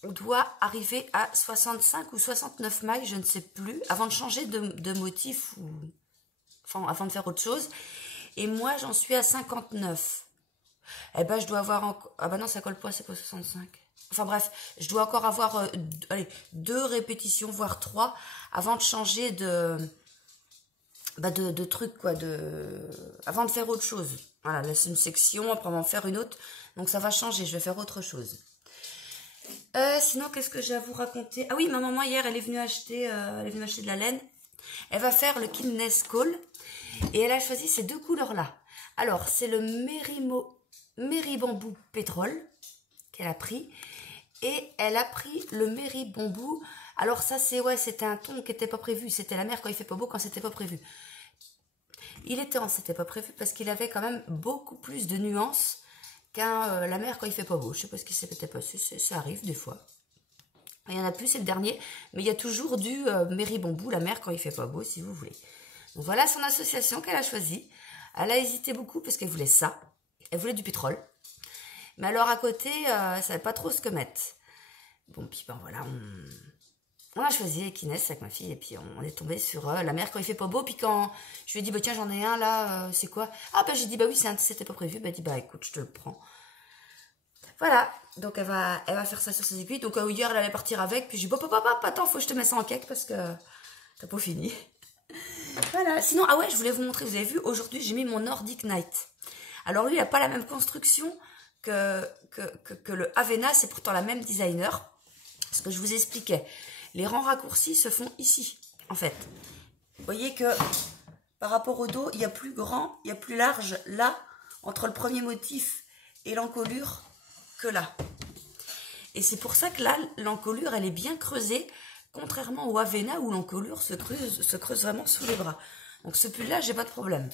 on doit arriver à 65 ou 69 mailles, je ne sais plus, avant de changer de motif ou... Enfin, avant de faire autre chose. Et moi, j'en suis à 59. Eh ben, je dois avoir encore... Ah ben non, ça colle pas, c'est pas 65. Enfin bref, je dois encore avoir 2 répétitions, voire 3, avant de changer de truc, quoi, avant de faire autre chose. Voilà, là c'est une section, après on va en faire une autre. Donc ça va changer, je vais faire autre chose. Sinon, qu'est-ce que j'ai à vous raconter? Ah oui, ma maman hier, elle est venue acheter de la laine. Elle va faire le Kindness Call. Et elle a choisi ces 2 couleurs-là. Alors, c'est le Merry Bamboo Pétrole qu'elle a pris. Et elle a pris le Merry Bamboo. Alors ça, c'était un ton qui n'était pas prévu. C'était la mer quand il fait pas beau, quand c'était pas prévu. C'était pas prévu parce qu'il avait quand même beaucoup plus de nuances qu'un la mer quand il fait pas beau. Je sais pas ce qui s'est peut-être passé, ça arrive des fois. Il y en a plus, c'est le dernier. Mais il y a toujours du Merry Bamboo, la mer quand il fait pas beau, si vous voulez. Donc voilà son association qu'elle a choisie. Elle a hésité beaucoup parce qu'elle voulait ça. Elle voulait du pétrole. Mais alors à côté, elle savait pas trop ce que mettre. Bon, puis ben voilà, on a choisi Equiness avec ma fille et puis on est tombé sur la mer quand il fait pas beau. Puis quand je lui ai dit, bah tiens, j'en ai un là, c'est quoi? Ah bah j'ai dit, bah oui, c'était pas prévu. Bah elle dit, bah écoute, je te le prends. Voilà, donc elle va faire ça sur ses aiguilles. Donc hier, elle allait partir avec. Puis j'ai dit, bah, attends, faut que je te mette ça en cake parce que t'as pas fini. Voilà, sinon, ah ouais, je voulais vous montrer, vous avez vu, aujourd'hui j'ai mis mon Nordic Night. Alors lui, il n'a pas la même construction que le Avena, c'est pourtant la même designer. Ce que je vous expliquais, les rangs raccourcis se font ici, en fait. Vous voyez que par rapport au dos, il y a plus grand, il y a plus large là, entre le premier motif et l'encolure, que là. Et c'est pour ça que là, l'encolure, elle est bien creusée, contrairement au Avena où l'encolure se creuse vraiment sous les bras. Donc ce pull-là, j'ai pas de problème.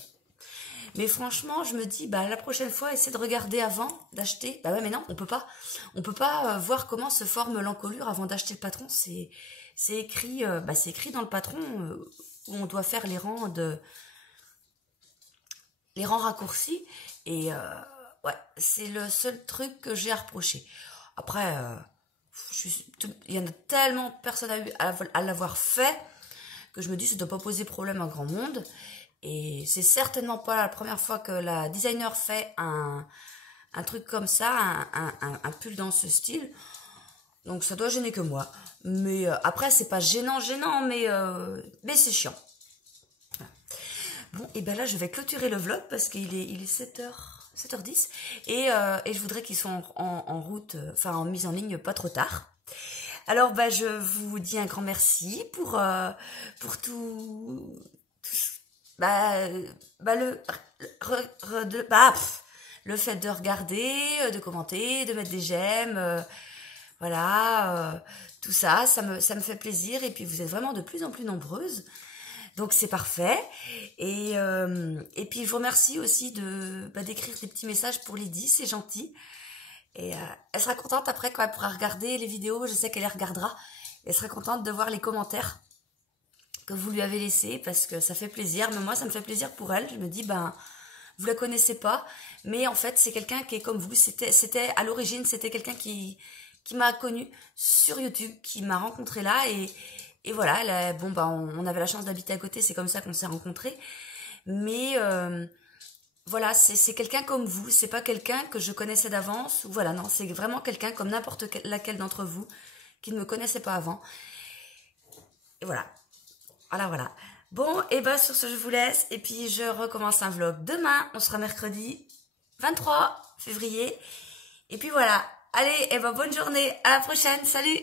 Mais franchement, je me dis, bah la prochaine fois, essaie de regarder avant d'acheter. Bah ouais, mais non, on peut pas voir comment se forme l'encolure avant d'acheter le patron. C'est écrit dans le patron où on doit faire les rangs raccourcis. Et ouais, c'est le seul truc que j'ai à reprocher. Après, il y en a tellement personne à l'avoir fait que je me dis ça ne doit pas poser problème à grand monde. Et c'est certainement pas la première fois que la designer fait un truc comme ça, un pull dans ce style. Donc ça doit gêner que moi. Mais après, c'est pas gênant, mais c'est chiant. Voilà. Bon, et ben là, je vais clôturer le vlog parce qu'il est 7h10. Et je voudrais qu'ils soient en route, en mise en ligne pas trop tard. Alors, bah, je vous dis un grand merci pour tout le fait de regarder, de commenter, de mettre des j'aime, voilà, tout ça, ça me fait plaisir. Et puis, vous êtes vraiment de plus en plus nombreuses. Donc, c'est parfait. Et puis, je vous remercie aussi d'écrire des petits messages pour Lydie, c'est gentil. Et elle sera contente après quand elle pourra regarder les vidéos, je sais qu'elle les regardera. Elle sera contente de voir les commentaires que vous lui avez laissés parce que ça fait plaisir. Mais moi, ça me fait plaisir pour elle. Je me dis, vous la connaissez pas, mais en fait c'est quelqu'un qui est comme vous. C'était à l'origine, c'était quelqu'un qui m'a connu sur YouTube, qui m'a rencontré là et voilà. Bon bah on avait la chance d'habiter à côté, c'est comme ça qu'on s'est rencontrés. Mais voilà, c'est quelqu'un comme vous, c'est pas quelqu'un que je connaissais d'avance, ou voilà, non, c'est vraiment quelqu'un comme n'importe laquelle d'entre vous qui ne me connaissait pas avant. Et voilà. Voilà. Bon, et ben sur ce, je vous laisse, et puis je recommence un vlog demain, on sera mercredi 23 février. Et puis voilà, allez, et ben bonne journée, à la prochaine, salut!